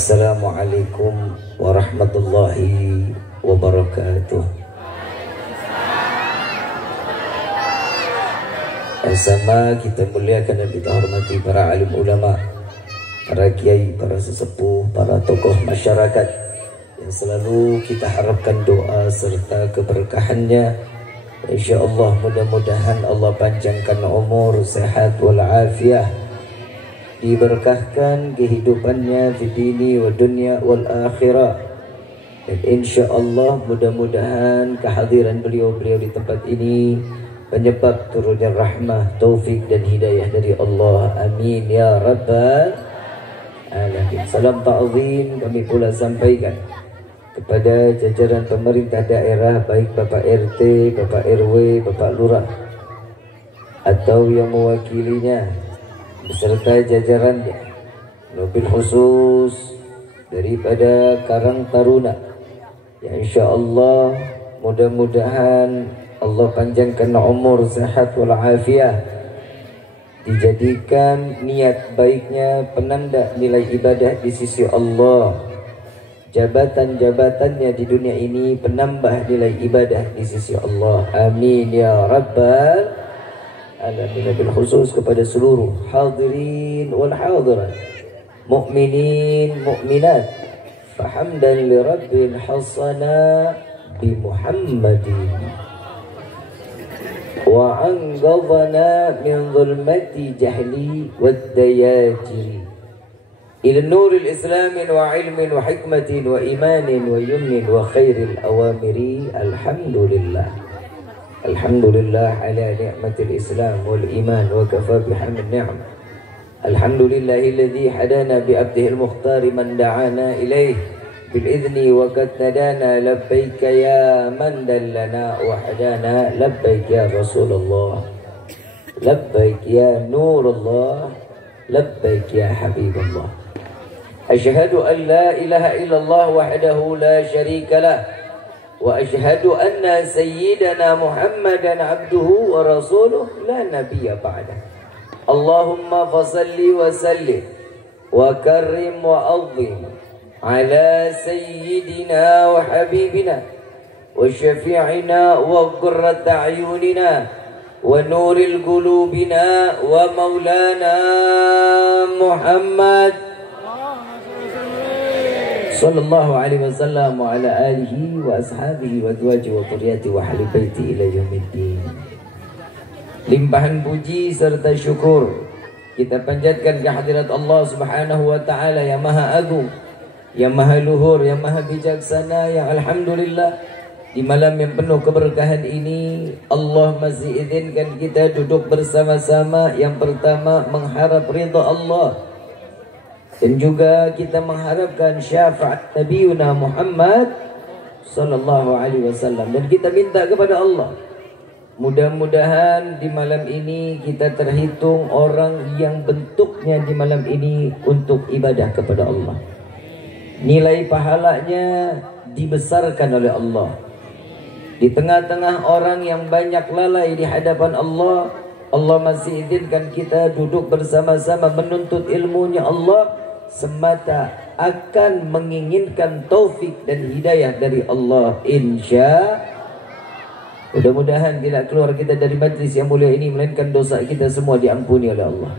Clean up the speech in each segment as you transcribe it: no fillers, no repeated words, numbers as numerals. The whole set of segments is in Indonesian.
Assalamualaikum warahmatullahi wabarakatuh. Bersama kita muliakan dan kita hormati para alim ulama, para kiai, para sesepuh, para tokoh masyarakat yang selalu kita harapkan doa serta keberkahannya. InsyaAllah mudah-mudahan Allah panjangkan umur, sehat walafiat, diberkahkan kehidupannya di dini wa dunia wal akhirah. Dan insyaallah mudah-mudahan kehadiran beliau-beliau di tempat ini penyebab turunnya rahmah, taufik dan hidayah dari Allah. Amin ya rabbal alamin. Salam ta'zim kami pula sampaikan kepada jajaran pemerintah daerah, baik Bapak RT, Bapak RW, Bapak Lurah atau yang mewakilinya beserta jajarannya, mobil khusus daripada Karang Taruna ya, insyaallah mudah-mudahan Allah panjangkan umur, sehat walafiat, dijadikan niat baiknya penanda nilai ibadah di sisi Allah, jabatan-jabatannya di dunia ini penambah nilai ibadah di sisi Allah. Amin ya rabbal alamin. Bil khusus kepada seluruh hadirin wal hadirat, mukminin mukminat, fahamdan li rabbil hasana bi Muhammadin wa anqadhana min zulmati jahli wad dayajiri ila nuril islamin wa ilmin wa hikmatin wa imanin wa yumnin wa khairil awamiri. Alhamdulillah, alhamdulillah ala ni'matil islam wal iman wa kafa bihamd ni'am. Alhamdulillahilladzi hadana bi abdihil mukhtar man da'ana ilaih bil idzni wa qad nadana labbaika ya man dallana wa hadana labbaik ya Rasulullah, labbaik ya Nurullah, labbaik ya Habibullah. Asyhadu an la ilaha illallah wahdahu la syarika lah wa asyhadu anna sayyidana Muhammadan abduhu wa rasuluh la nabiyya ba'dah. Allahumma fasalli wa sallim wa karrim wa azim ala sayyidina wa habibina wa syafi'ina wa qurrat a'yunina wa nuril qulubina wa maulana Muhammad sallallahu alaihi wasallam wa ala alihi wa ashabihi wa azwaji wa dhurriyyati wa ahli baiti ila yaumiddin. Limpahan puji serta syukur kita panjatkan kehadirat Allah Subhanahu wa taala yang maha agung, yang maha luhur, yang maha bijaksana, yang alhamdulillah di malam yang penuh keberkahan ini Allah masih izinkan kita duduk bersama-sama. Yang pertama mengharap ridha Allah, dan juga kita mengharapkan syafaat Nabiuna Muhammad sallallahu alaihi wasallam. Dan kita minta kepada Allah, mudah-mudahan di malam ini kita terhitung orang yang bentuknya di malam ini untuk ibadah kepada Allah. Nilai pahalanya dibesarkan oleh Allah. Di tengah-tengah orang yang banyak lalai di hadapan Allah, Allah masih izinkan kita duduk bersama-sama menuntut ilmunya Allah semata akan menginginkan taufik dan hidayah dari Allah. Mudah-mudahan tidak keluar kita dari majlis yang mulia ini melainkan dosa kita semua diampuni oleh Allah,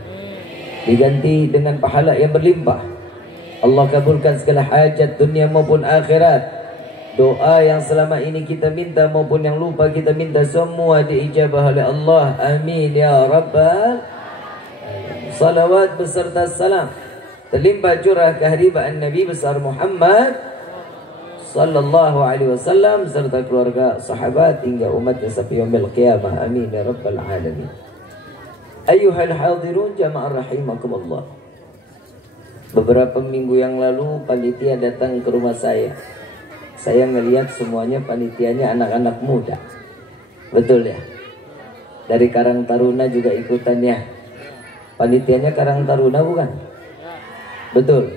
diganti dengan pahala yang berlimpah. Allah kabulkan segala hajat dunia maupun akhirat. Doa yang selama ini kita minta maupun yang lupa kita minta semua diijabah oleh Allah. Amin ya rabbal alamin. Salawat beserta salam terlimpah curah kehadiran Nabi besar Muhammad sallallahu alaihi wasallam serta keluarga, sahabat hingga umatnya sampai yaumil qiyamah. Amin ya rabbal alamin. Ayyuhal hadirun jamaah rahimakumullah. Beberapa minggu yang lalu panitia datang ke rumah saya. Saya ngelihat semuanya panitianya anak-anak muda. Betul ya? Dari Karang Taruna juga ikutan ya. Panitianya Karang Taruna bukan? Betul.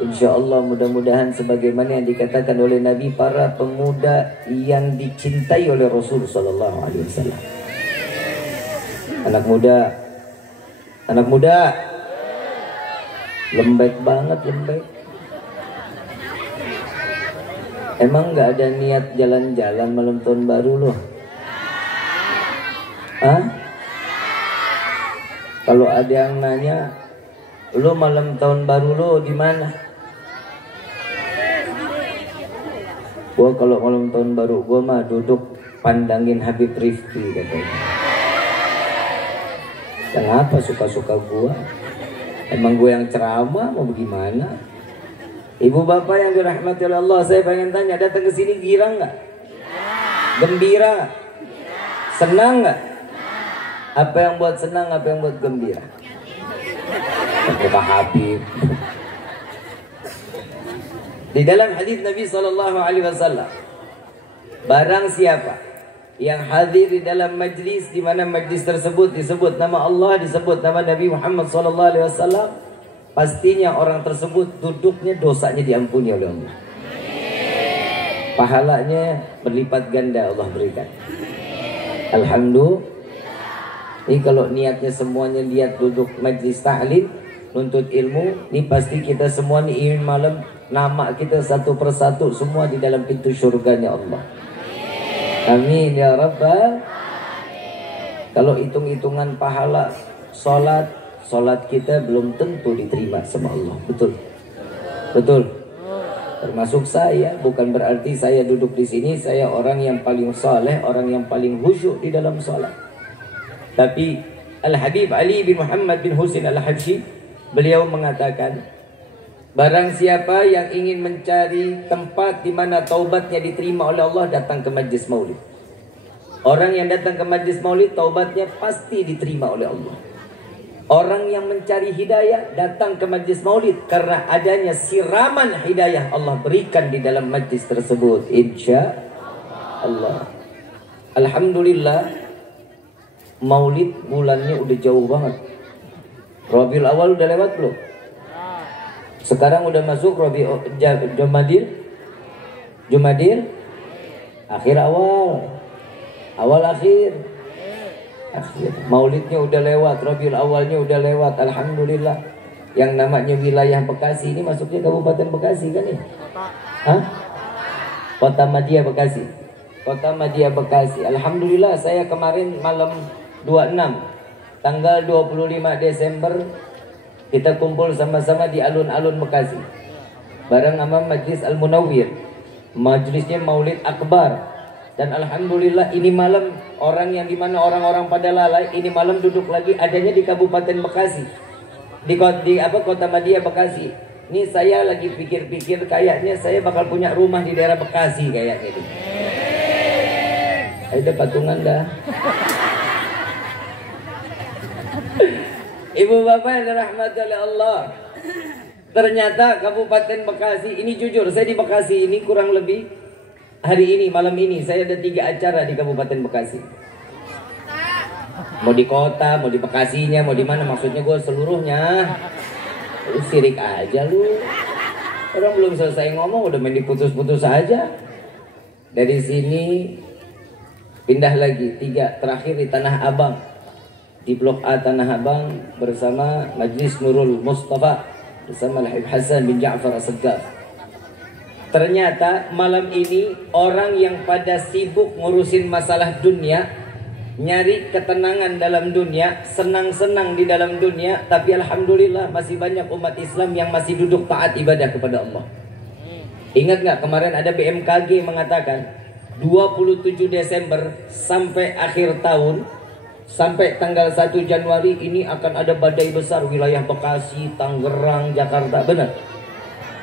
InsyaAllah mudah-mudahan sebagaimana yang dikatakan oleh Nabi, para pemuda yang dicintai oleh Rasul sallallahu alaihi wasallam. Anak muda lembek banget, lembek. Emang nggak ada niat jalan-jalan malam tahun baru loh? Hah? Kalau ada yang nanya, lo malam tahun baru lo di mana? Gua kalau malam tahun baru gua mah duduk pandangin Habib Rifki katanya. Kenapa suka-suka gua? Emang gua yang ceramah mau bagaimana? Ibu bapak yang dirahmati oleh Allah, saya pengen tanya, datang ke sini girang nggak? Gembira? Senang nggak? Apa yang buat senang, apa yang buat gembira? Kata Habib. Di dalam hadis Nabi SAW, barang siapa yang hadir di dalam majlis di mana majlis tersebut disebut nama Allah, disebut nama Nabi Muhammad SAW, pastinya orang tersebut duduknya dosanya diampuni oleh Allah. Pahalanya berlipat ganda Allah berikan. Alhamdulillah. Ini kalau niatnya semuanya lihat duduk majlis ta'lim, nuntut ilmu, ini pasti kita semua nih ingin malam nama kita satu persatu semua di dalam pintu surganya Allah. Amin ya Rabbal. Kalau hitung-hitungan pahala Salat kita belum tentu diterima sama Allah. Betul? Betul? Termasuk saya. Bukan berarti saya duduk di sini saya orang yang paling saleh, orang yang paling khusyuk di dalam salat. Tapi Al-Habib Ali bin Muhammad bin Husin Al-Habsyi, beliau mengatakan, barang siapa yang ingin mencari tempat di mana taubatnya diterima oleh Allah, datang ke majlis maulid. Orang yang datang ke majlis maulid, taubatnya pasti diterima oleh Allah. Orang yang mencari hidayah datang ke majlis maulid karena adanya siraman hidayah Allah berikan di dalam majlis tersebut, insya Allah. Alhamdulillah, maulid bulannya udah jauh banget. Rabiul Awal udah lewat belum? Sekarang udah masuk Jumadil akhir awal akhir. Maulidnya udah lewat, Rabiul Awalnya udah lewat. Alhamdulillah. Yang namanya wilayah Bekasi ini masuknya Kabupaten Bekasi kan ya? Hah? Kota Madya Bekasi. Kota Madya Bekasi. Alhamdulillah, saya kemarin malam 26 tanggal 25 Desember kita kumpul sama-sama di alun-alun Bekasi bareng sama Majlis Al-Munawwir. Majlisnya Maulid Akbar. Dan alhamdulillah ini malam orang yang dimana orang-orang pada lalai, ini malam duduk lagi adanya di Kabupaten Bekasi, di Kota Madya Bekasi. Ini saya lagi pikir-pikir kayaknya saya bakal punya rumah di daerah Bekasi kayaknya itu. Ada patungan dah. Ibu bapak yang dirahmati oleh Allah, ternyata Kabupaten Bekasi ini, jujur saya di Bekasi ini kurang lebih hari ini, malam ini saya ada 3 acara di Kabupaten Bekasi. Mau di kota, mau di Bekasinya, mau di mana, maksudnya gue seluruhnya. Lu sirik aja lu. Orang belum selesai ngomong udah main diputus-putus aja. Dari sini pindah lagi 3 terakhir di Tanah Abang, di Blok A Tanah Abang bersama Majlis Nurul Mustafa bersama Al-Habib Hasan bin Ja'far As-Saggaf. Ternyata malam ini orang yang pada sibuk ngurusin masalah dunia, nyari ketenangan dalam dunia, senang-senang di dalam dunia, tapi alhamdulillah masih banyak umat Islam yang masih duduk taat ibadah kepada Allah. Ingat nggak kemarin ada BMKG mengatakan 27 Desember sampai akhir tahun, sampai tanggal 1 Januari ini akan ada badai besar wilayah Bekasi, Tangerang, Jakarta. Benar?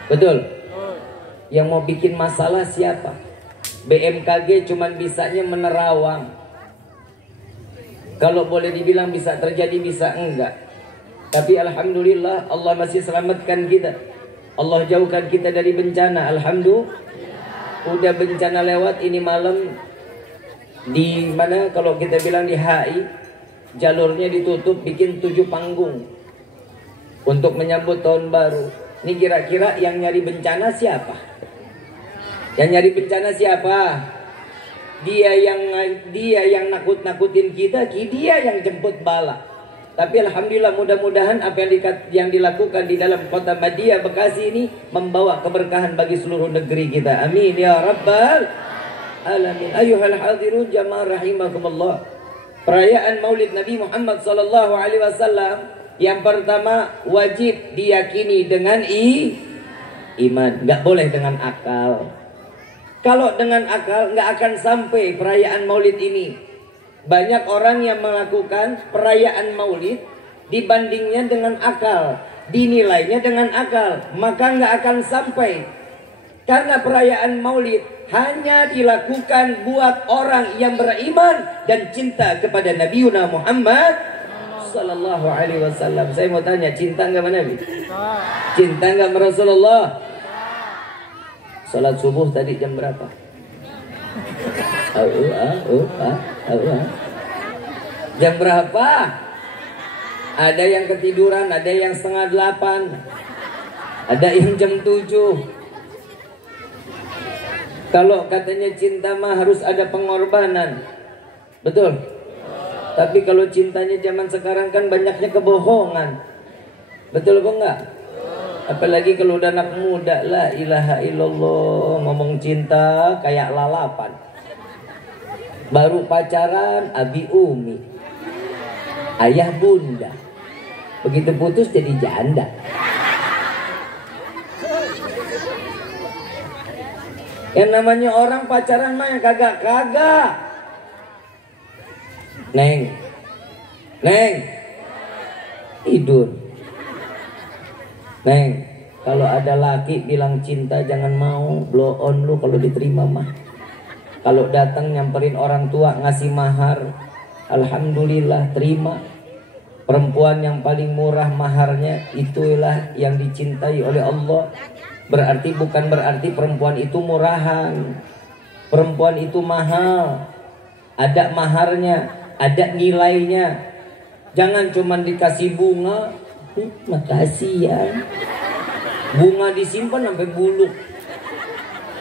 Betul? Yang mau bikin masalah siapa? BMKG cuman bisanya menerawang. Kalau boleh dibilang bisa terjadi, bisa enggak. Tapi alhamdulillah Allah masih selamatkan kita. Allah jauhkan kita dari bencana. Alhamdulillah. Udah bencana lewat, ini malam di mana kalau kita bilang di HI, jalurnya ditutup, bikin 7 panggung untuk menyambut tahun baru. Ini kira-kira yang nyari bencana siapa? Yang nyari bencana siapa? Dia yang nakut-nakutin kita, dia yang jemput bala. Tapi alhamdulillah, mudah-mudahan apa yang dilakukan di dalam kota Madia Bekasi ini membawa keberkahan bagi seluruh negeri kita. Amin ya rabbal alamin. Ayuhal hadirun jamaah rahimakumullah. Perayaan Maulid Nabi Muhammad sallallahu alaihi wasallam yang pertama wajib diyakini dengan iman, nggak boleh dengan akal. Kalau dengan akal nggak akan sampai perayaan Maulid ini. Banyak orang yang melakukan perayaan Maulid dibandingnya dengan akal, dinilainya dengan akal, maka nggak akan sampai. Karena perayaan Maulid hanya dilakukan buat orang yang beriman dan cinta kepada Nabi Muhammad sallallahu alaihi wasallam. Saya mau tanya, cinta nggak sama Nabi? Cinta nggak sama Rasulullah? Salat subuh tadi jam berapa? Jam berapa? Ada yang ketiduran, ada yang 7:30, ada yang jam 7. Kalau katanya cinta mah harus ada pengorbanan, betul? Tapi kalau cintanya zaman sekarang kan banyaknya kebohongan, betul kok enggak? Apalagi kalau udah anak muda, la ilaha illallah, ngomong cinta kayak lalapan. Baru pacaran abi umi, ayah bunda, begitu putus jadi janda. Yang namanya orang pacaran mah yang kagak-kagak. Neng tidur. Neng, kalau ada laki bilang cinta jangan mau, blow on lu kalau diterima mah. Kalau datang nyamperin orang tua ngasih mahar, alhamdulillah terima. Perempuan yang paling murah maharnya itulah yang dicintai oleh Allah. Bukan berarti perempuan itu murahan. Perempuan itu mahal. Ada maharnya, ada nilainya. Jangan cuma dikasih bunga, makasih ya. Bunga disimpan sampai buluk,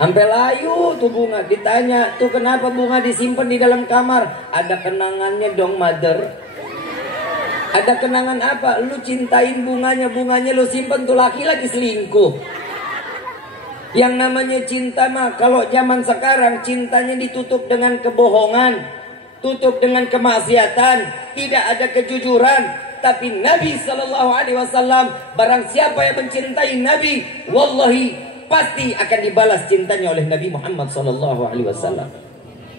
sampai layu tuh bunga. Ditanya, tuh kenapa bunga disimpan di dalam kamar? Ada kenangannya dong mother. Ada kenangan apa? Lu cintain bunganya lu simpan, tuh laki lagi selingkuh. Yang namanya cinta mah kalau zaman sekarang cintanya ditutup dengan kebohongan, tutup dengan kemaksiatan, tidak ada kejujuran. Tapi Nabi Sallallahu Alaihi Wasallam, barang siapa yang mencintai Nabi, wallahi pasti akan dibalas cintanya oleh Nabi Muhammad Sallallahu Alaihi Wasallam.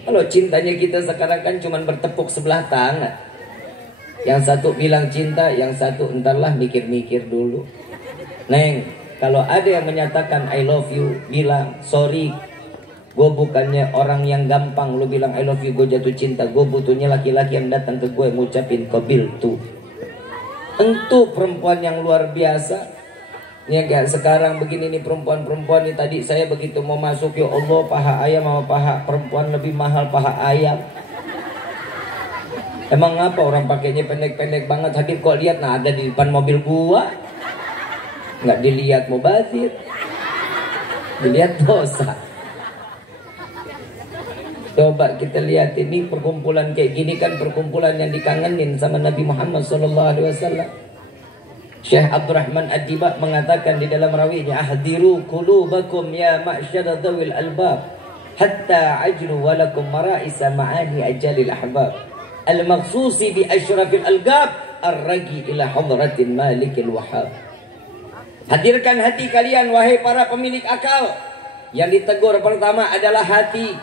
Kalau cintanya kita sekarang kan cuma bertepuk sebelah tangan. Yang satu bilang cinta, yang satu entarlah mikir-mikir dulu. Neng, kalau ada yang menyatakan I love you, bilang sorry, gue bukannya orang yang gampang. Lu bilang I love you, gue jatuh cinta. Gue butuhnya laki-laki yang datang ke gue ngucapin qabil tuh. Entu perempuan yang luar biasa. Ini kayak sekarang begini nih, perempuan-perempuan nih. Tadi saya begitu mau masuk, ya Allah, paha ayam sama paha perempuan lebih mahal paha ayam. Emang ngapa orang pakainya pendek-pendek banget? Habib kok lihat, nah ada di depan mobil gua. Nggak dilihat mubazir, dilihat dosa. Coba kita lihat ini perkumpulan kayak gini kan perkumpulan yang dikangenin sama Nabi Muhammad SAW. Syekh Abdurrahman Ad-Diba mengatakan di dalam rawinya, ahdiru qulubakum ya ma'syara dhawil albab hatta ajlu walakum mara'isa ma'ani ajalil ahbab al-maghsusi bi asyrafil algab ar-ragi ila hadratin malikil wahab. Hadirkan hati kalian wahai para pemilik akal. Yang ditegur pertama adalah hati,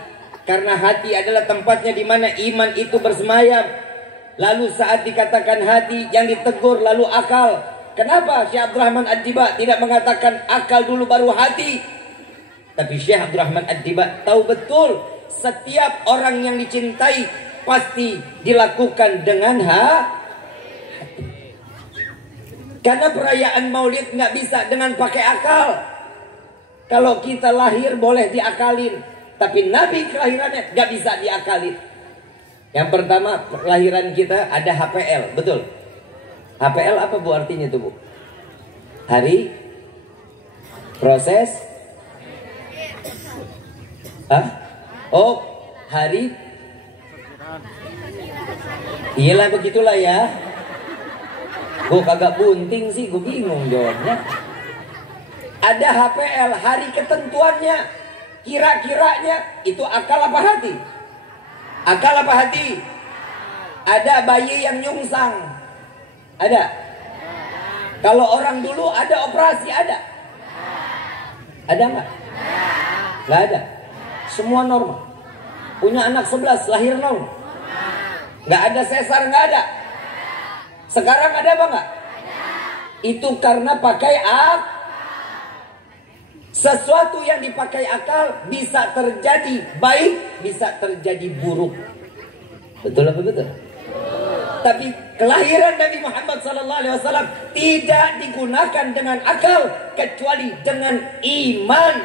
karena hati adalah tempatnya di mana iman itu bersemayam. Lalu saat dikatakan hati, yang ditegur lalu akal. Kenapa Syekh Abdurrahman Ad-Diba tidak mengatakan akal dulu baru hati? Tapi Syekh Abdurrahman Ad-Diba tahu betul setiap orang yang dicintai pasti dilakukan dengan hati. Karena perayaan Maulid nggak bisa dengan pakai akal. Kalau kita lahir boleh diakalin, tapi Nabi kelahirannya nggak bisa diakalin. Yang pertama, kelahiran kita ada HPL, betul? HPL apa bu artinya tuh bu? Hari proses, oh hari, iyalah begitulah ya. Gue kagak bunting sih, gue bingung jawabnya. Ada HPL, hari ketentuannya, kira-kiranya itu akal apa hati? Akal apa hati? Ada bayi yang nyungsang, ada. Kalau orang dulu ada operasi, ada. Ada nggak? Nggak ada. Semua normal. Punya anak 11 lahir normal. Nggak ada sesar, nggak ada. Sekarang ada apa nggak? Itu karena pakai akal. Sesuatu yang dipakai akal bisa terjadi baik, bisa terjadi buruk. Betul apa betul? Tapi kelahiran Nabi Muhammad SAW tidak digunakan dengan akal kecuali dengan iman.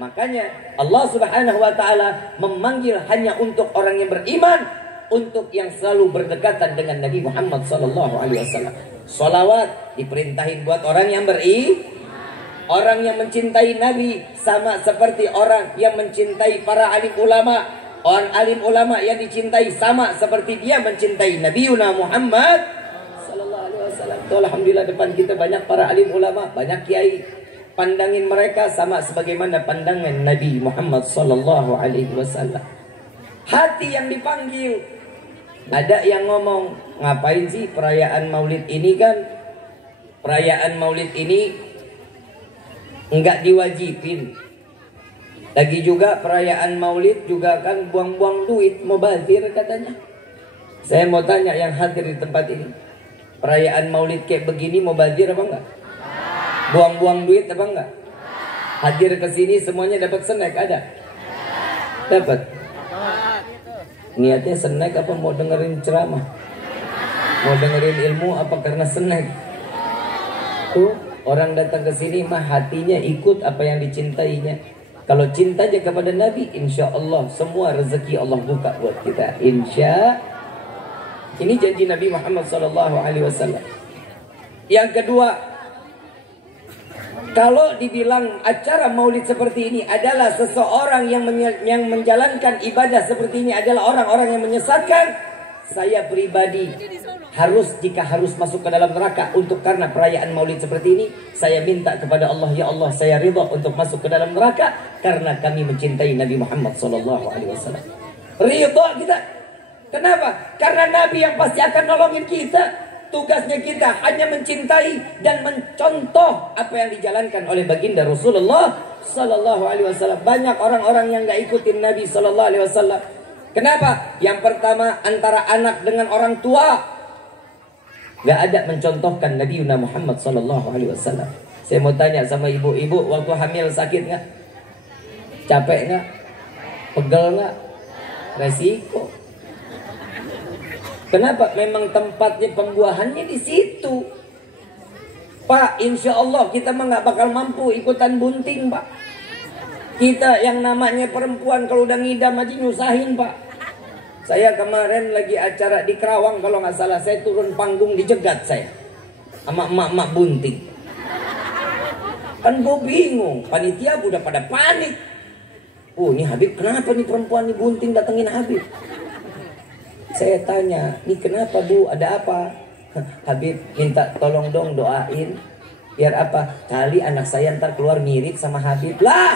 Makanya Allah Subhanahu wa taala memanggil hanya untuk orang yang beriman, untuk yang selalu berdekatan dengan Nabi Muhammad SAW. Sholawat diperintahin buat orang yang beriman. Orang yang mencintai Nabi sama seperti orang yang mencintai para alim ulama. Orang alim ulama yang dicintai sama seperti dia mencintai Nabi Muhammad sallallahu alaihi wasallam. Alhamdulillah depan kita banyak para alim ulama, banyak kiai. Pandangin mereka sama sebagaimana pandangan Nabi Muhammad sallallahu alaihi wasallam. Hati yang dipanggil. Ada yang ngomong, ngapain sih perayaan Maulid ini kan? Perayaan Maulid ini enggak diwajibin. Lagi juga perayaan Maulid juga kan buang-buang duit, mubazir katanya. Saya mau tanya yang hadir di tempat ini, perayaan Maulid kayak begini mubazir apa enggak? Buang-buang duit apa enggak? Hadir ke sini semuanya dapat snack ada? Dapat. Niatnya snack apa mau dengerin ceramah? Mau dengerin ilmu apa karena snack? Tuh, orang datang ke sini mah hatinya ikut apa yang dicintainya. Kalau cinta aja kepada Nabi, insya Allah semua rezeki Allah buka buat kita. Insya. Ini janji Nabi Muhammad SAW. Yang kedua, kalau dibilang acara Maulid seperti ini adalah seseorang yang menjalankan ibadah seperti ini adalah orang-orang yang menyesatkan, saya pribadi jika harus masuk ke dalam neraka untuk karena perayaan Maulid seperti ini, saya minta kepada Allah, ya Allah, saya ridha untuk masuk ke dalam neraka karena kami mencintai Nabi Muhammad SAW. Ridha kita. Kenapa? Karena Nabi yang pasti akan nolongin kita. Tugasnya kita hanya mencintai dan mencontoh apa yang dijalankan oleh baginda Rasulullah SAW. Banyak orang-orang yang nggak ikutin Nabi SAW. Kenapa? Yang pertama, antara anak dengan orang tua nggak ada mencontohkan Nabi Muhammad SAW. Saya mau tanya sama ibu-ibu, waktu hamil sakit nggak? Capek nggak? Pegel nggak? Resiko. Kenapa? Memang tempatnya pembuahannya di situ. Pak, insya Allah kita mah nggak bakal mampu ikutan bunting, Pak. Kita yang namanya perempuan kalau udah ngidam aja nyusahin, Pak. Saya kemarin lagi acara di Kerawang kalau nggak salah, saya turun panggung dijegat saya sama emak-emak bunting. Kan gue bingung, panitia udah pada panik. Oh, ini Habib kenapa nih perempuan nih bunting datengin Habib? Saya tanya, ini kenapa Bu, ada apa? Habib minta tolong dong doain. Biar apa? Kali anak saya ntar keluar mirip sama Habib. Lah!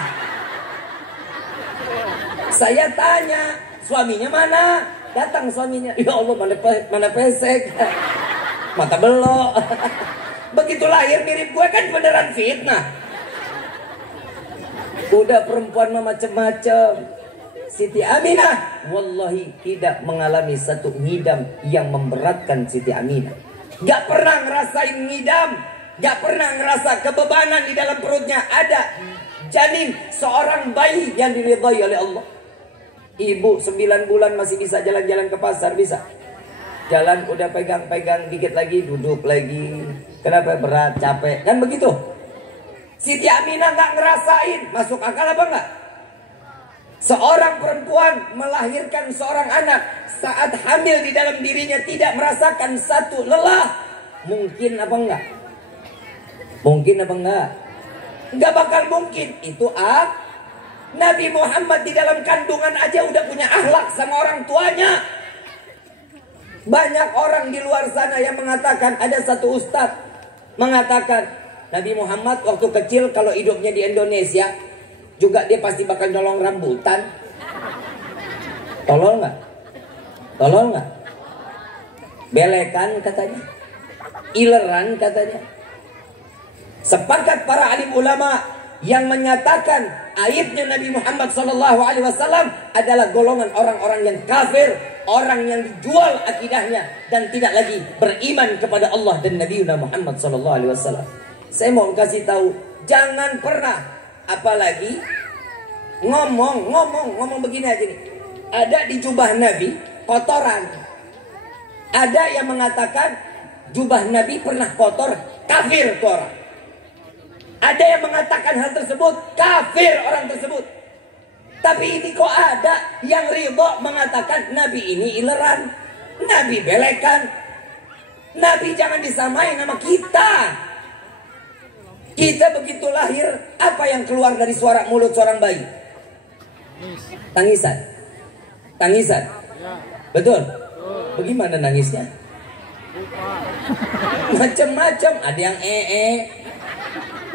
Saya tanya, suaminya mana? Datang suaminya. Ya Allah, mana pesek. Mata belok. Begitu lahir mirip gue kan beneran fitnah. Udah perempuan mah macem-macem. Siti Aminah wallahi tidak mengalami satu ngidam yang memberatkan Siti Aminah. Gak pernah ngerasain ngidam, gak pernah ngerasa kebebanan di dalam perutnya. Ada janin seorang bayi yang diridhai oleh Allah. Ibu 9 bulan masih bisa jalan-jalan ke pasar, bisa. Jalan udah pegang-pegang dikit lagi, duduk lagi. Kenapa? Berat, capek, kan begitu. Siti Aminah gak ngerasain. Masuk akal apa enggak? Seorang perempuan melahirkan seorang anak, saat hamil di dalam dirinya tidak merasakan satu lelah. Mungkin apa enggak? Mungkin apa enggak? Enggak bakal mungkin. Itu Nabi Muhammad di dalam kandungan aja udah punya akhlak sama orang tuanya. Banyak orang di luar sana yang mengatakan, ada satu ustadz mengatakan Nabi Muhammad waktu kecil kalau hidupnya di Indonesia juga dia pasti bakal nyolong rambutan. Tolol nggak? Tolol nggak? Belekan katanya, ileran katanya. Sepakat para alim ulama yang menyatakan aibnya Nabi Muhammad SAW adalah golongan orang-orang yang kafir, orang yang dijual akidahnya dan tidak lagi beriman kepada Allah dan Nabi Muhammad SAW. Saya mau kasih tahu, jangan pernah, apalagi ngomong begini aja nih. Ada di jubah Nabi kotoran. Ada yang mengatakan jubah Nabi pernah kotor, kafir tuh orang. Ada yang mengatakan hal tersebut, kafir orang tersebut. Tapi ini kok ada yang ridho mengatakan Nabi ini ileran, Nabi belekan. Nabi jangan disamain sama kita. Kita begitu lahir, apa yang keluar dari suara mulut seorang bayi? Tangisan. Tangisan. Betul? Bagaimana nangisnya? Macam-macam, ada yang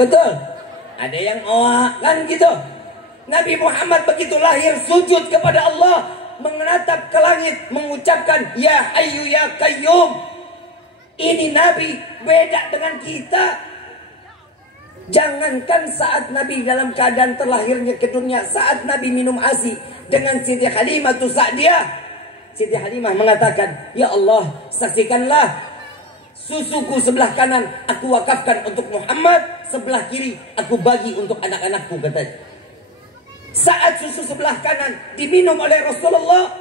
betul? Ada yang oa, kan gitu. Nabi Muhammad begitu lahir sujud kepada Allah, menatap ke langit, mengucapkan Ya Hayyu Ya Qayyum. Ini Nabi beda dengan kita. Jangankan saat Nabi dalam keadaan terlahirnya ke dunia, saat Nabi minum ASI dengan Siti Halimah Sa'diyah, Siti Halimah mengatakan, Ya Allah, saksikanlah susuku sebelah kanan aku wakafkan untuk Muhammad, sebelah kiri aku bagi untuk anak-anakku, katanya. Saat susu sebelah kanan diminum oleh Rasulullah,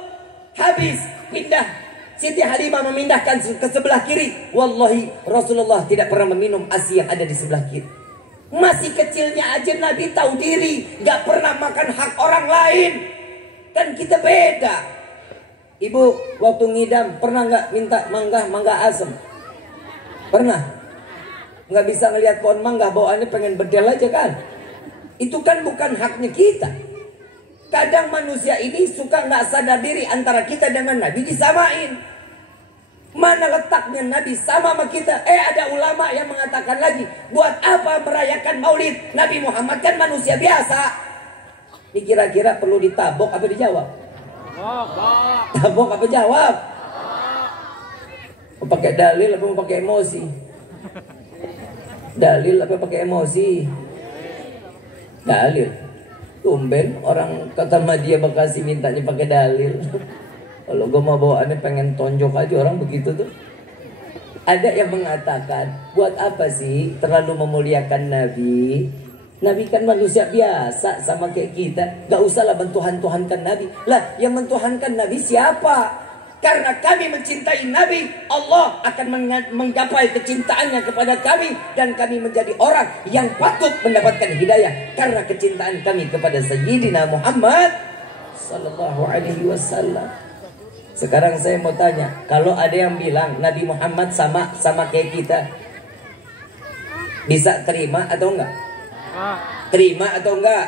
habis, pindah. Siti Halimah memindahkan ke sebelah kiri. Wallahi Rasulullah tidak pernah meminum ASI yang ada di sebelah kiri. Masih kecilnya aja Nabi tahu diri, gak pernah makan hak orang lain. Kan kita beda. Ibu waktu ngidam pernah gak minta mangga asem? Pernah? Gak bisa ngelihat pohon mangga, bawaannya pengen bedel aja kan? Itu kan bukan haknya kita. Kadang manusia ini suka gak sadar diri antara kita dengan Nabi disamain. Mana letaknya Nabi sama kita? Ada ulama yang mengatakan lagi, buat apa merayakan maulid? Nabi Muhammad kan manusia biasa. Ini kira-kira perlu ditabok apa dijawab? Tabok apa jawab? Mau pakai dalil apa mau pakai emosi? Dalil apa pakai emosi? Dalil. Tumben orang kata Madya Bekasi mintanya pakai dalil. Kalau gue mau bawaannya pengen tonjok aja orang begitu tuh. Ada yang mengatakan, buat apa sih terlalu memuliakan Nabi? Nabi kan manusia biasa sama kayak kita. Gak usahlah mentuhan-tuhankan Nabi. Lah yang mentuhankan Nabi siapa? Karena kami mencintai Nabi, Allah akan menggapai kecintaannya kepada kami. Dan kami menjadi orang yang patut mendapatkan hidayah karena kecintaan kami kepada Sayyidina Muhammad Sallallahu Alaihi Wasallam. Sekarang saya mau tanya, kalau ada yang bilang Nabi Muhammad sama kayak kita, bisa terima atau enggak? Terima atau enggak?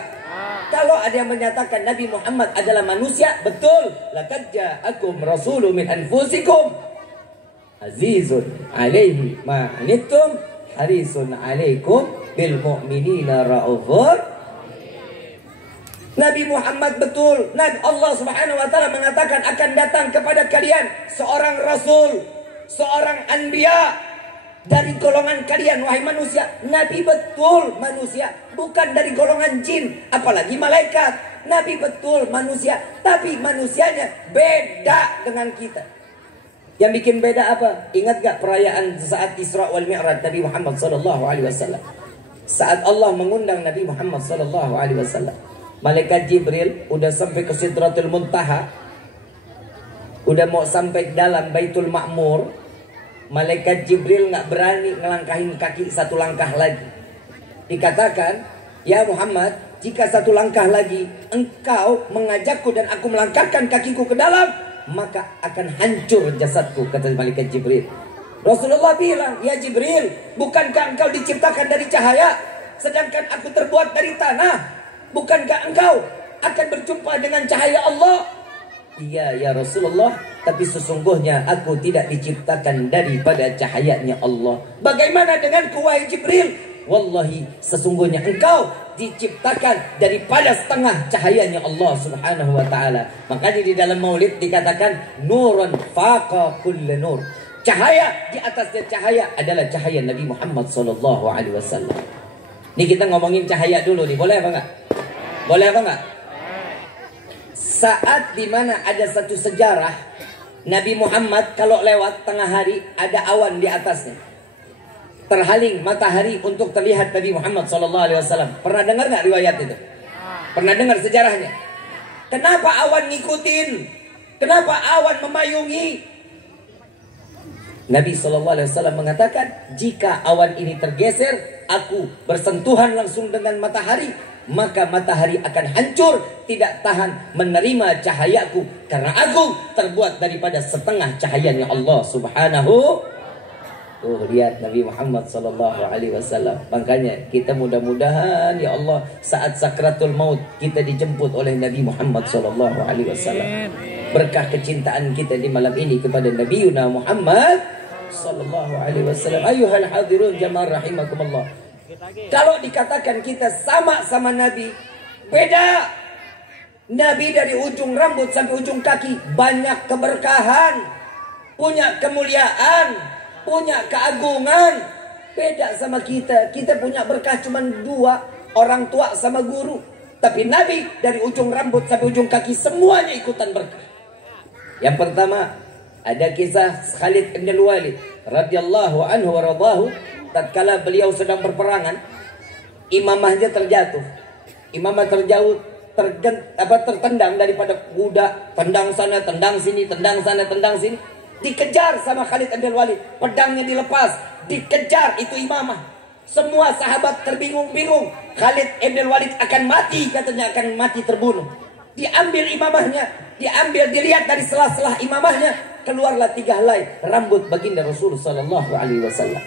Kalau ada yang menyatakan Nabi Muhammad adalah manusia, betul. Laqad ja'akum rasulun min anfusikum azizun 'alaihi ma 'anittum harisun 'alaikum bil mu'minina raufur. Nabi Muhammad betul. Nabi Allah Subhanahu wa taala mengatakan akan datang kepada kalian seorang rasul, seorang anbiya dari golongan kalian wahai manusia. Nabi betul manusia, bukan dari golongan jin, apalagi malaikat. Nabi betul manusia, tapi manusianya beda dengan kita. Yang bikin beda apa? Ingat gak perayaan saat Isra wal Mi'raj Nabi Muhammad sallallahu alaihi wasallam? Saat Allah mengundang Nabi Muhammad sallallahu alaihi wasallam, Malaikat Jibril udah sampai ke Sidratul Muntaha, udah mau sampai dalam Baitul Ma'mur. Malaikat Jibril nggak berani ngelangkahin kaki satu langkah lagi. Dikatakan, ya Muhammad, jika satu langkah lagi engkau mengajakku dan aku melangkahkan kakiku ke dalam, maka akan hancur jasadku, kata Malaikat Jibril. Rasulullah bilang, ya Jibril, bukankah engkau diciptakan dari cahaya, sedangkan aku terbuat dari tanah? Bukankah engkau akan berjumpa dengan cahaya Allah? Iya ya Rasulullah, tapi sesungguhnya aku tidak diciptakan daripada cahayanya Allah. Bagaimana dengan wahai Jibril? Wallahi, sesungguhnya engkau diciptakan daripada setengah cahayanya Allah subhanahu wa ta'ala. Makanya di dalam maulid dikatakan nurun faqa kulla nur. Cahaya di atasnya cahaya adalah cahaya Nabi Muhammad sallallahu alaihi wasallam. Ini kita ngomongin cahaya dulu nih, boleh apa enggak? Boleh apa enggak? Saat dimana ada satu sejarah Nabi Muhammad kalau lewat tengah hari ada awan di atasnya, terhaling matahari untuk terlihat Nabi Muhammad SAW. Pernah dengar nggak riwayat itu? Pernah dengar sejarahnya? Kenapa awan ngikutin? Kenapa awan memayungi? Nabi SAW mengatakan, jika awan ini tergeser, aku bersentuhan langsung dengan matahari, maka matahari akan hancur, tidak tahan menerima cahayaku, karena aku terbuat daripada setengah cahayanya Allah Subhanahu. Oh, lihat Nabi Muhammad sallallahu alaihi wasallam. Makanya kita mudah-mudahan ya Allah saat sakratul maut kita dijemput oleh Nabi Muhammad sallallahu alaihi wasallam. Berkah kecintaan kita di malam ini kepada Nabi Muhammad sallallahu alaihi wasallam. Ayuhal hadirun jamaah rahimakumullah. Kalau dikatakan kita sama Nabi, beda. Nabi dari ujung rambut sampai ujung kaki banyak keberkahan, punya kemuliaan, punya keagungan. Beda sama kita. Kita punya berkah cuma dua, orang tua sama guru. Tapi Nabi dari ujung rambut sampai ujung kaki semuanya ikutan berkah. Yang pertama, ada kisah Khalid bin Walid radhiyallahu anhu wa radhahu. Tatkala beliau sedang berperangan, imamahnya terjatuh. Imamah terjauh, tertendang daripada kuda, tendang sana, tendang sini, tendang sana, tendang sini. Dikejar sama Khalid bin Walid, pedangnya dilepas, dikejar itu imamah. Semua sahabat terbingung-bingung. Khalid bin Walid akan mati, katanya akan mati terbunuh. Diambil imamahnya, dilihat dari sela-sela imamahnya, keluarlah 3 helai rambut baginda Rasul sallallahu alaihi wasallam.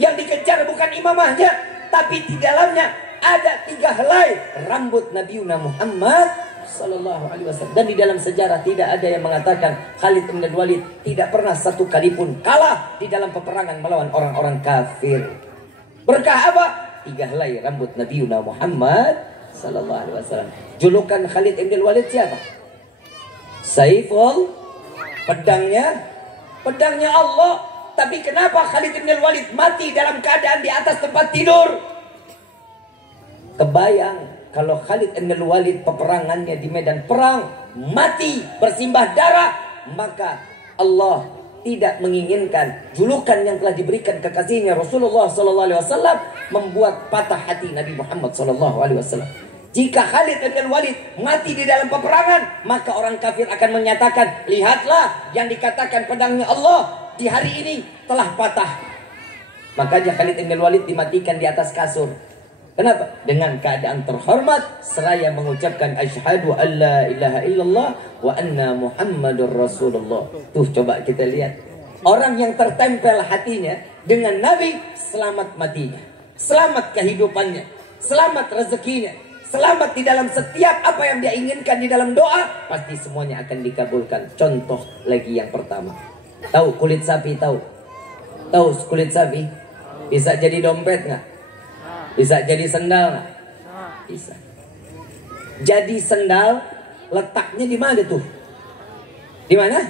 Yang dikejar bukan imamahnya, tapi di dalamnya ada 3 helai rambut Nabi Muhammad sallallahu alaihi wasallam. Dan di dalam sejarah tidak ada yang mengatakan Khalid bin Walid tidak pernah satu kali pun kalah di dalam peperangan melawan orang-orang kafir. Berkah apa? 3 helai rambut Nabi Muhammad sallallahu alaihi wasallam. Julukan Khalid bin Walid siapa? Saiful, pedangnya Allah. Tapi kenapa Khalid bin Walid mati dalam keadaan di atas tempat tidur? Kebayang kalau Khalid bin Walid peperangannya di medan perang mati bersimbah darah, maka Allah tidak menginginkan julukan yang telah diberikan kekasihnya Rasulullah sallallahu alaihi wasallam membuat patah hati Nabi Muhammad sallallahu alaihi wasallam. Jika Khalid bin Walid mati di dalam peperangan, maka orang kafir akan menyatakan, lihatlah yang dikatakan pedangnya Allah di hari ini telah patah. Makanya Khalid bin Walid dimatikan di atas kasur. Kenapa? Dengan keadaan terhormat seraya mengucapkan asyhadu an la ilaha illallah wa anna muhammadur rasulullah. Tuh coba kita lihat. Orang yang tertempel hatinya dengan Nabi, selamat matinya, selamat kehidupannya, selamat rezekinya, selamat di dalam setiap apa yang dia inginkan di dalam doa, pasti semuanya akan dikabulkan. Contoh lagi yang pertama. Tahu kulit sapi, tahu kulit sapi bisa jadi dompet nggak? Bisa jadi sendal nggak? Bisa. Jadi sendal letaknya di mana tuh? Di mana?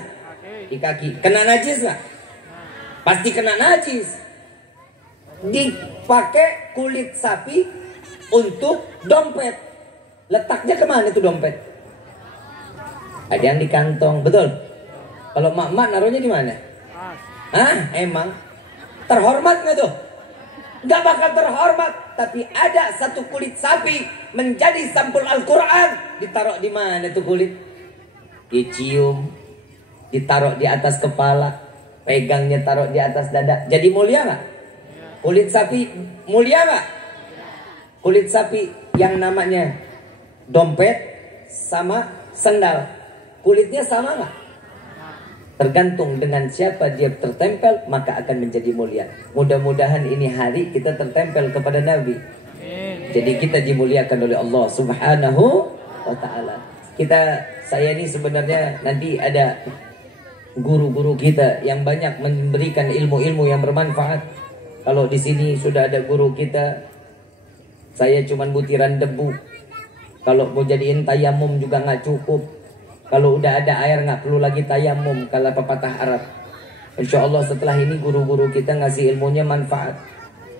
Di kaki. Kena najis nggak? Pasti kena najis. Dipakai kulit sapi untuk dompet. Letaknya kemana tuh dompet? Ada yang di kantong, betul? Kalau mak-mak naruhnya di mana? Hah? Emang? Terhormat nggak tuh? Nggak bakal terhormat. Tapi ada satu kulit sapi menjadi sampul Al-Quran. Ditaruh di mana tuh kulit? Dicium. Ditaruh di atas kepala. Pegangnya taruh di atas dada. Jadi mulia nggak? Kulit sapi mulia nggak? Kulit sapi yang namanya dompet sama sendal, kulitnya sama nggak? Tergantung dengan siapa dia tertempel, maka akan menjadi mulia. Mudah-mudahan ini hari kita tertempel kepada Nabi. Jadi kita dimuliakan oleh Allah Subhanahu wa ta'ala. Saya ini sebenarnya nanti ada guru-guru kita yang banyak memberikan ilmu-ilmu yang bermanfaat. Kalau di sini sudah ada guru kita, saya cuman butiran debu. Kalau mau jadiin tayamum juga nggak cukup. Kalau udah ada air nggak perlu lagi tayamum, kala pepatah Arab. Insya Allah setelah ini guru-guru kita ngasih ilmunya manfaat.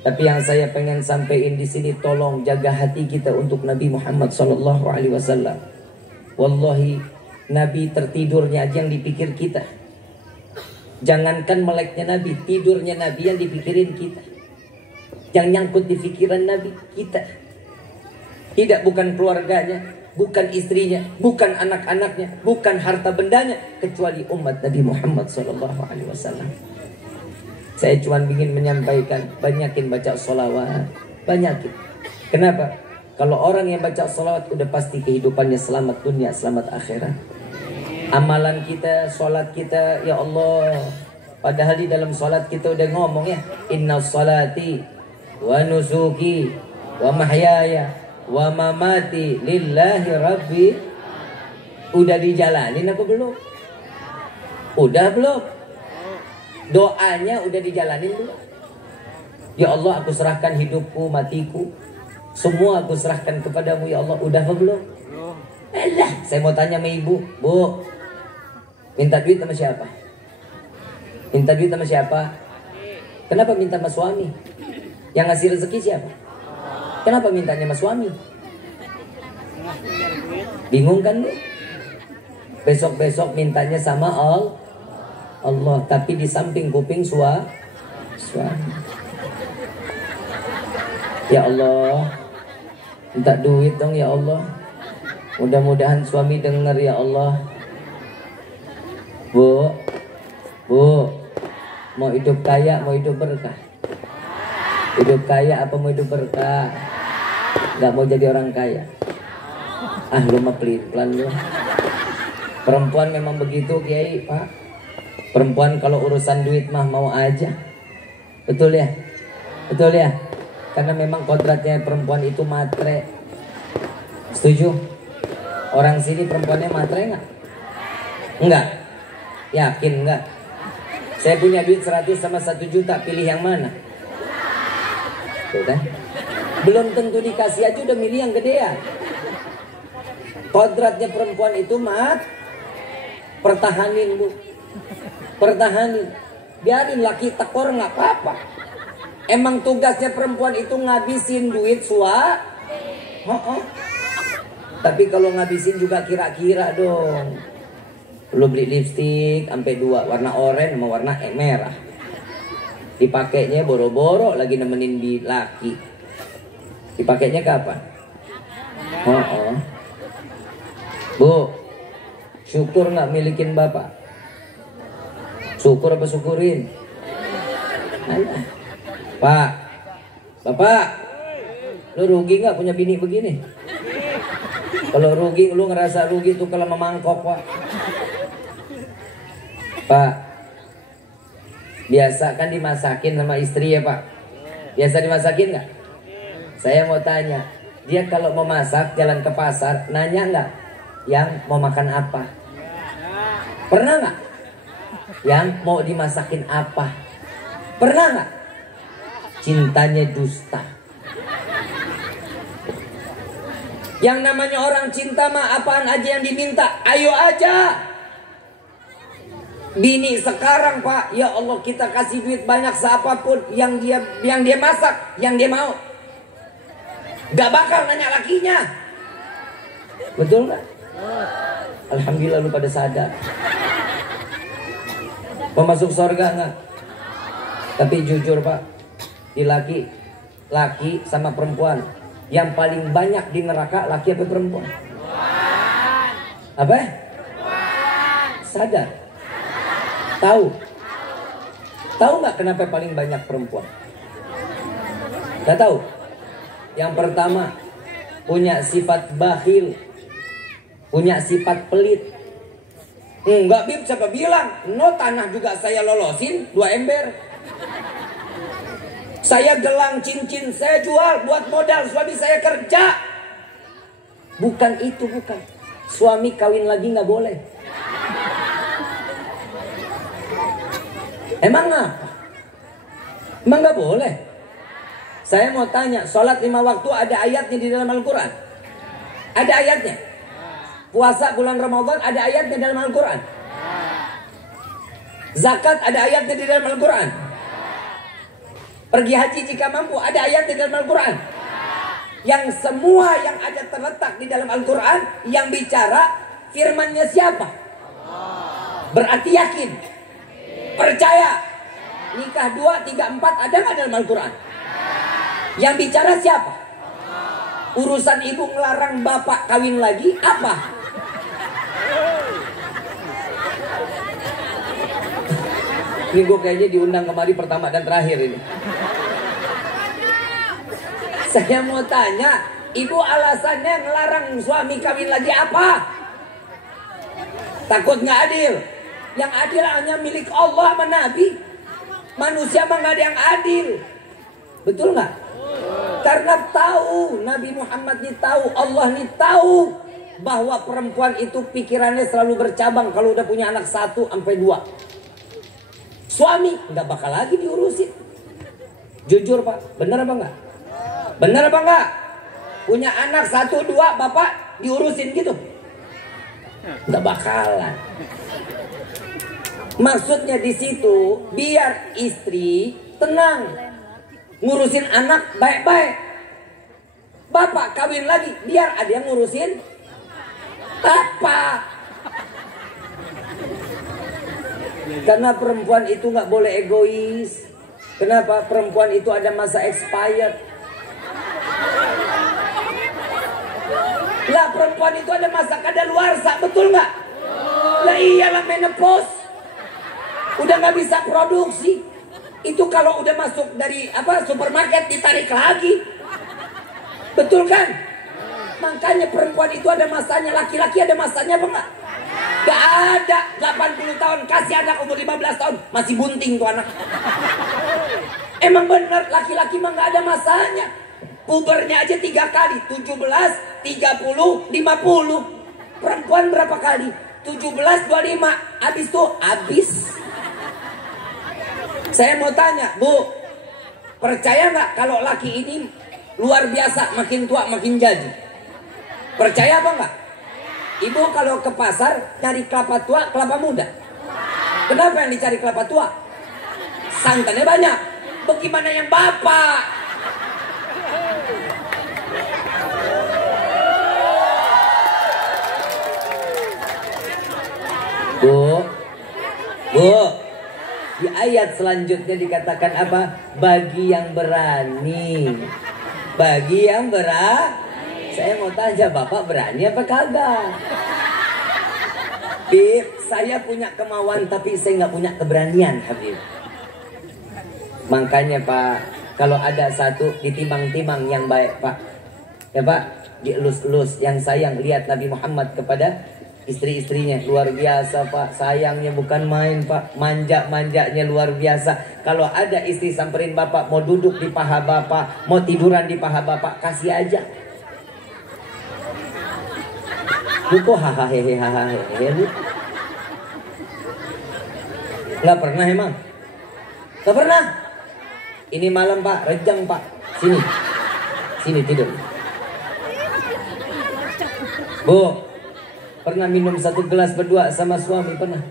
Tapi yang saya pengen sampaikan di sini, tolong jaga hati kita untuk Nabi Muhammad SAW. Wallahi, Nabi tertidurnya aja yang dipikir kita. Jangankan meleknya Nabi, tidurnya Nabi yang dipikirin kita. Yang nyangkut di pikiran Nabi kita. Tidak, bukan keluarganya, bukan istrinya, bukan anak-anaknya, bukan harta bendanya, kecuali umat Nabi Muhammad SAW. Saya cuma ingin menyampaikan, banyakin baca sholawat, banyakin. Kenapa? Kalau orang yang baca sholawat udah pasti kehidupannya selamat dunia, selamat akhirat. Amalan kita, sholat kita, ya Allah. Padahal di dalam sholat kita udah ngomong ya, inna sholati wa nusuki wa mahyaya wa mamati lillahi rabbi. Udah dijalanin apa belum? Udah belum? Doanya udah dijalanin belum? Ya Allah, aku serahkan hidupku, matiku, semua aku serahkan kepadamu ya Allah. Udah apa belum? Alah, saya mau tanya sama ibu, Bu, minta duit sama siapa? Minta duit sama siapa? Kenapa minta sama suami? Yang ngasih rezeki siapa? Kenapa mintanya sama suami? Bingung kan, Bu? Besok-besok mintanya sama Allah, tapi di samping kuping suami. Ya Allah, minta duit dong ya Allah. Mudah-mudahan suami dengar ya Allah. Bu, mau hidup kaya, mau hidup berkah? Hidup kaya apa mau hidup berkah? Gak mau jadi orang kaya. Ah, lu mah pelin-pelan lu. Perempuan memang begitu, Kiai, Pak. Perempuan kalau urusan duit mah mau aja. Betul ya? Betul ya? Karena memang kodratnya perempuan itu matre. Setuju? Orang sini perempuannya matre nggak? Enggak? Yakin enggak? Saya punya duit 100 sama 1 juta, pilih yang mana? Tuh kan? Belum tentu dikasih aja udah milih yang gedean. Kodratnya perempuan itu pertahanin, Bu. Pertahanin. Biarin laki tekor nggak apa-apa. Emang tugasnya perempuan itu ngabisin duit Tapi kalau ngabisin juga kira-kira dong. Lu beli lipstik sampai 2, warna oranye sama warna merah. Dipakainya boro-boro lagi nemenin laki. Dipakainya kapan? Bu, syukur nggak milikin bapak? Syukur apa syukurin? Alah. Pak, Bapak, lu rugi nggak punya bini begini? Kalau rugi, lu ngerasa rugi tuh kalau memangkok, Pak. Pak, biasa kan dimasakin sama istri ya, Pak? Biasa dimasakin nggak? Saya mau tanya, dia kalau mau masak jalan ke pasar, nanya nggak yang mau makan apa? Pernah nggak? Yang mau dimasakin apa? Pernah nggak? Cintanya dusta. Yang namanya orang cinta mah apaan aja yang diminta, ayo aja. Bini sekarang, Pak, ya Allah, kita kasih duit banyak seapapun, yang dia masak, yang dia mau, gak bakal nanya lakinya. Betul nggak? Alhamdulillah lu pada sadar. Mau masuk surga nggak? Tapi jujur, Pak, di laki sama perempuan, yang paling banyak di neraka laki apa perempuan? Apa? Sadar? Tahu nggak kenapa paling banyak perempuan? Nggak tahu? Yang pertama, punya sifat bakhil, punya sifat pelit. Enggak, Bib, siapa bilang? No, tanah juga saya lolosin 2 ember. Saya gelang cincin, saya jual buat modal suami saya kerja. Bukan itu, bukan. Suami kawin lagi nggak boleh. Emang apa? Emang nggak boleh? Saya mau tanya, sholat 5 waktu ada ayatnya di dalam Al-Quran? Ada ayatnya? Puasa bulan Ramadan ada ayatnya dalam Al-Quran? Zakat ada ayatnya di dalam Al-Quran? Pergi haji jika mampu ada ayatnya di dalam Al-Quran? Yang semua yang ada terletak di dalam Al-Quran, yang bicara firmannya siapa? Berarti yakin, percaya. Nikah 2, 3, 4 ada nggak dalam Al-Quran? Yang bicara siapa? Urusan ibu ngelarang bapak kawin lagi apa? Ini gue kayaknya diundang kemari pertama dan terakhir ini. Saya mau tanya, ibu alasannya ngelarang suami kawin lagi apa? Takut nggak adil? Yang adil hanya milik Allah sama Nabi. Manusia mah nggak ada yang adil. Betul nggak? Karena tahu, Nabi Muhammad ini tahu, Allah ini tahu bahwa perempuan itu pikirannya selalu bercabang kalau udah punya anak 1 sampai 2. Suami nggak bakal lagi diurusin. Jujur Pak, bener apa enggak? Bener apa enggak? Punya anak 1, 2, bapak diurusin gitu? Nggak bakalan. Maksudnya di situ biar istri tenang, ngurusin anak baik-baik. Bapak kawin lagi biar ada yang ngurusin bapak. Karena perempuan itu nggak boleh egois. Kenapa? Perempuan itu ada masa expired. Lah perempuan itu ada masa kadaluarsa, betul nggak? Lah iyalah menopause. Udah nggak bisa produksi. Itu kalau udah masuk dari supermarket ditarik lagi. Betul kan? Makanya perempuan itu ada masanya, laki-laki ada masanya apa enggak? Gak ada. 80 tahun kasih anak umur 15 tahun masih bunting tuh anak. Emang bener laki-laki mah gak ada masanya. Pubernya aja 3 kali, 17, 30, 50. Perempuan berapa kali? 17, 25. Habis tuh habis. Saya mau tanya, Bu, percaya nggak kalau laki ini luar biasa, makin tua makin jadi? Percaya apa nggak? Ibu kalau ke pasar cari kelapa tua, kelapa muda. Kenapa yang dicari kelapa tua? Santannya banyak. Bagaimana yang bapak? Bu, di ayat selanjutnya dikatakan apa? Bagi yang berani. Bagi yang berani. Saya mau tanya, Bapak berani apa kagak? Habib, saya punya kemauan tapi saya nggak punya keberanian, Habib. Makanya Pak, kalau ada satu ditimbang-timbang yang baik Pak. Ya Pak, dielus-elus yang sayang. Lihat Nabi Muhammad kepada istri-istrinya luar biasa Pak, sayangnya bukan main Pak, manja-manjanya luar biasa. Kalau ada istri samperin bapak, mau duduk di paha bapak, mau tiduran di paha bapak, kasih aja. Lu kok hahaha lu? Nggak pernah emang? Nggak pernah? Ini malam Pak, rejang Pak, sini tidur. Bu, pernah minum 1 gelas berdua sama suami? Pernah?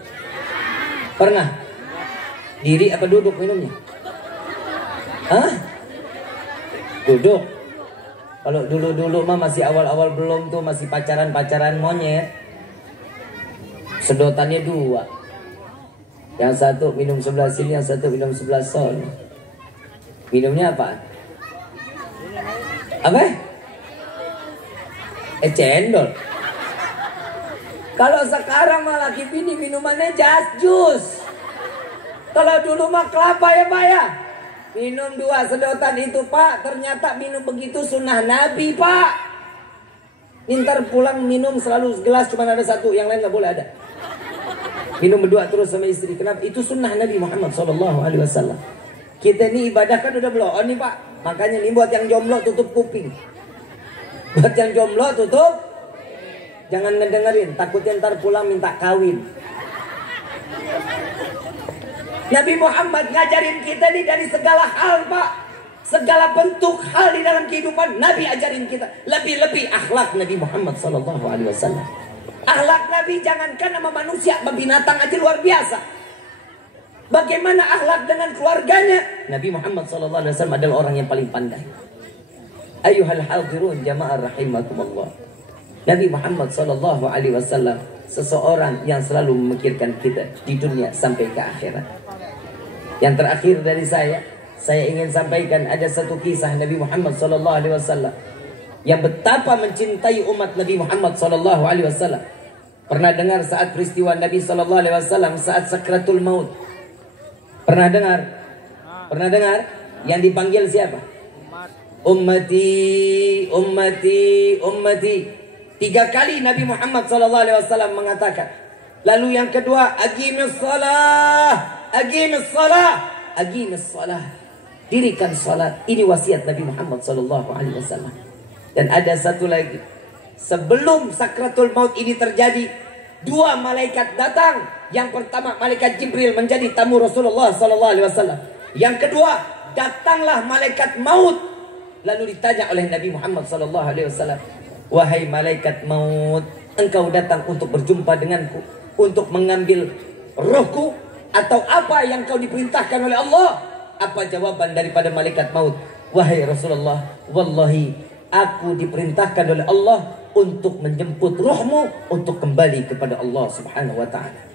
Pernah? Diri apa duduk minumnya? Hah? Duduk. Kalau dulu-dulu mah masih awal-awal belum tuh, masih pacaran-pacaran monyet. Sedotannya 2. Yang satu minum sebelah sini, yang satu minum sebelah sana. Minumnya apa? Apa? Cendol. Kalau sekarang mah laki bini minumannya just jus. Kalau dulu mah kelapa ya Pak ya. Minum 2 sedotan itu Pak. Ternyata minum begitu sunnah Nabi Pak. Ntar pulang minum selalu segelas, cuma ada 1, yang lain nggak boleh ada. Minum berdua terus sama istri. Kenapa? Itu sunnah Nabi Muhammad SAW. Kita ini ibadah kan udah blow on nih Pak. Makanya nih buat yang jomblo tutup kuping. Buat yang jomblo tutup. Jangan ngedengerin, takutnya ntar pulang minta kawin. Nabi Muhammad ngajarin kita nih dari segala hal, Pak. Segala bentuk hal di dalam kehidupan Nabi ajarin kita. Lebih-lebih akhlak Nabi Muhammad SAW. Akhlak Nabi jangankan sama manusia, sama binatang aja luar biasa. Bagaimana akhlak dengan keluarganya? Nabi Muhammad SAW adalah orang yang paling pandai. Ayuhal hadirun jamaah rahimakumullah. Nabi Muhammad SAW seseorang yang selalu memikirkan kita di dunia sampai ke akhirat. Yang terakhir dari saya ingin sampaikan ada satu kisah Nabi Muhammad SAW yang betapa mencintai umat Nabi Muhammad SAW. Pernah dengar saat peristiwa Nabi SAW saat sakratul maut? Pernah dengar? Pernah dengar? Yang dipanggil siapa? Ummati, ummati, ummati. 3 kali Nabi Muhammad SAW mengatakan. Lalu yang kedua, aqimis salah, aqimis salah, aqimis salah. Dirikan salat. Ini wasiat Nabi Muhammad SAW. Dan ada satu lagi. Sebelum sakratul maut ini terjadi, 2 malaikat datang. Yang pertama malaikat Jibril menjadi tamu Rasulullah SAW. Yang kedua datanglah malaikat maut. Lalu ditanya oleh Nabi Muhammad SAW, wahai malaikat maut, engkau datang untuk berjumpa denganku, untuk mengambil rohku, atau apa yang kau diperintahkan oleh Allah? Apa jawaban daripada malaikat maut? Wahai Rasulullah, wallahi aku diperintahkan oleh Allah untuk menjemput rohmu untuk kembali kepada Allah Subhanahu wa ta'ala.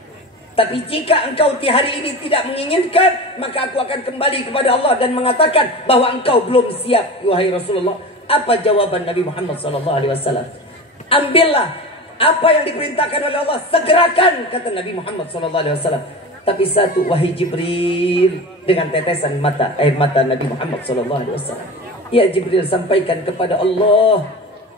Tapi jika engkau di hari ini tidak menginginkan, maka aku akan kembali kepada Allah dan mengatakan bahwa engkau belum siap. Wahai Rasulullah, apa jawaban Nabi Muhammad SAW? Ambillah apa yang diperintahkan oleh Allah, segerakan, kata Nabi Muhammad SAW. Tapi satu, wahai Jibril, dengan tetesan mata, air mata Nabi Muhammad SAW. Ya Jibril, sampaikan kepada Allah,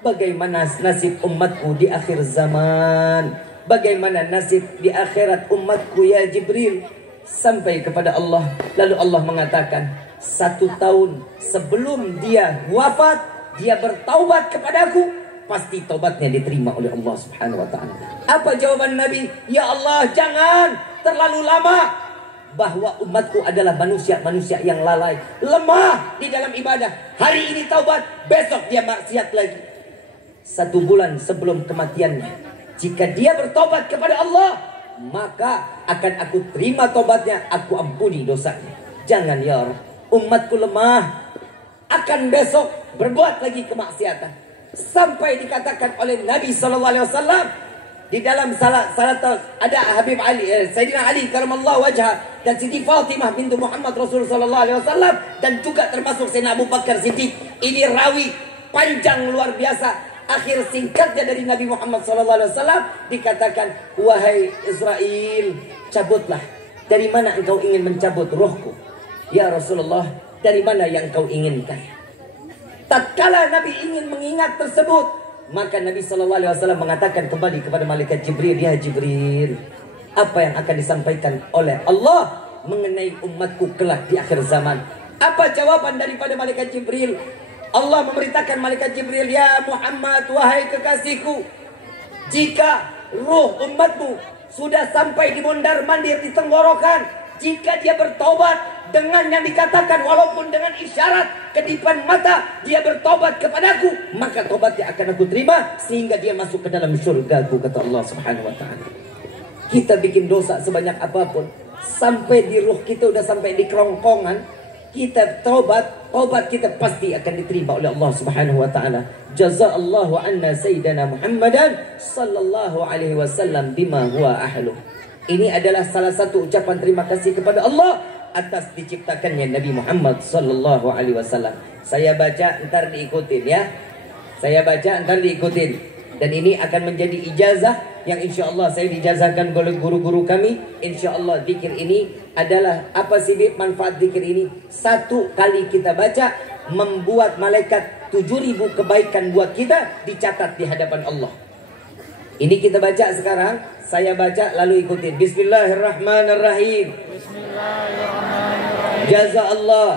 bagaimana nasib umatku di akhir zaman? Bagaimana nasib di akhirat umatku ya Jibril? Sampai kepada Allah. Lalu Allah mengatakan, 1 tahun sebelum dia wafat, dia bertaubat kepadaku, pasti taubatnya diterima oleh Allah Subhanahu wa ta'ala. Apa jawaban Nabi? Ya Allah, jangan terlalu lama. Bahwa umatku adalah manusia-manusia yang lalai, lemah di dalam ibadah. Hari ini taubat, besok dia maksiat lagi. 1 bulan sebelum kematiannya, jika dia bertobat kepada Allah, maka akan aku terima tobatnya, aku ampuni dosanya. Jangan ya Rabb, umatku lemah, akan besok berbuat lagi kemaksiatan. Sampai dikatakan oleh Nabi SAW di dalam salat ada Habib Ali, Sayyidina Ali karamallahu wajhah, dan Siti Fatimah bintu Muhammad Rasulullah SAW, dan juga termasuk Sayyidina Abu Bakar Siddiq. Ini rawi panjang luar biasa. Akhir singkatnya dari Nabi Muhammad SAW dikatakan, wahai Israel, cabutlah. Dari mana engkau ingin mencabut rohku? Ya Rasulullah, dari mana yang kau inginkan? Tatkala Nabi ingin mengingat tersebut, maka Nabi SAW mengatakan kembali kepada malaikat Jibril, ya Jibril, apa yang akan disampaikan oleh Allah mengenai umatku kelak di akhir zaman? Apa jawaban daripada malaikat Jibril? Allah memerintahkan malaikat Jibril, ya Muhammad, wahai kekasihku, jika ruh umatmu sudah sampai di mondar-mandir di tenggorokan, jika dia bertobat dengan yang dikatakan, walaupun dengan isyarat kedipan mata, dia bertobat kepadaku, maka tobatnya akan aku terima sehingga dia masuk ke dalam surgaku, kata Allah Subhanahu wa ta'ala. Kita bikin dosa sebanyak apapun, sampai di ruh kita udah sampai di kerongkongan, kita tobat kita pasti akan diterima oleh Allah Subhanahu wa ta'ala. Jazaallahu anna sayyidana Muhammadan sallallahu alaihi wasallam bima huwa ahluh. Ini adalah salah satu ucapan terima kasih kepada Allah atas diciptakannya Nabi Muhammad sallallahu alaihi wasallam. Saya baca, ntar diikutin ya. Saya baca, ntar diikutin. Dan ini akan menjadi ijazah yang insya Allah saya dijazahkan oleh guru-guru kami. Insya Allah zikir ini adalah apa sih manfaat zikir ini? 1 kali kita baca membuat malaikat 7.000 kebaikan buat kita dicatat di hadapan Allah. Ini kita baca sekarang. Saya baca lalu ikutin. Bismillahirrahmanirrahim. Bismillahirrahmanirrahim. Jazaallah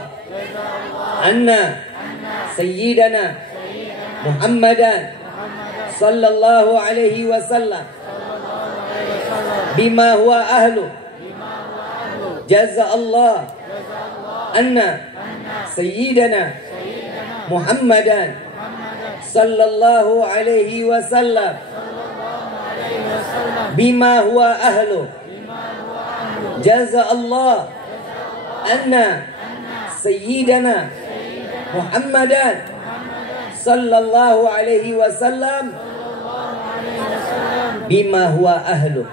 anna sayyidana Muhammadan sallallahu alaihi wasallam bima huwa ahlu jaza Allah anna sayyidana Muhammadan sallallahu alaihi wasallam bima huwa ahlu jaza Allah anna sayyidana Muhammadan sallallahu alaihi wasallam bima huwa ahlu.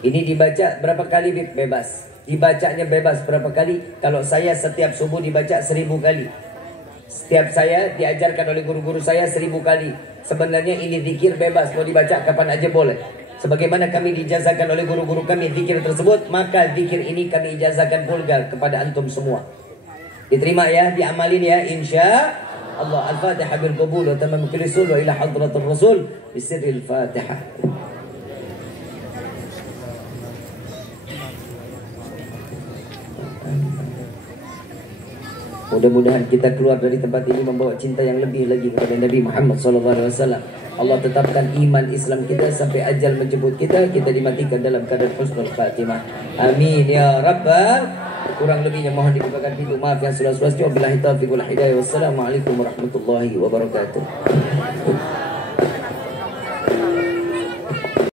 Ini dibaca berapa kali bebas? Dibacanya bebas berapa kali? Kalau saya setiap subuh dibaca 1000 kali. Setiap saya diajarkan oleh guru-guru saya 1000 kali. Sebenarnya ini zikir bebas, mau dibaca kapan aja boleh. Sebagaimana kami dijazakan oleh guru-guru kami zikir tersebut, maka zikir ini kami ijazahkan pulgar kepada antum semua. Diterima ya, diamalin ya, insya Allah. Al-Fatihah bil qabul wa tamam kulli wa ila hadratir rasul bisirril Fatihah. Mudah-mudahan kita keluar dari tempat ini membawa cinta yang lebih lagi kepada Nabi Muhammad SAW. Allah tetapkan iman Islam kita sampai ajal menjemput kita. Kita dimatikan dalam keadaan husnul khatimah. Amin ya Rabbal. Kurang lebihnya mohon dibukakan pintu maaf yang sudah-sudah. Wabillahi taufiq wal hidayah. Wassalamualaikum warahmatullahi wabarakatuh.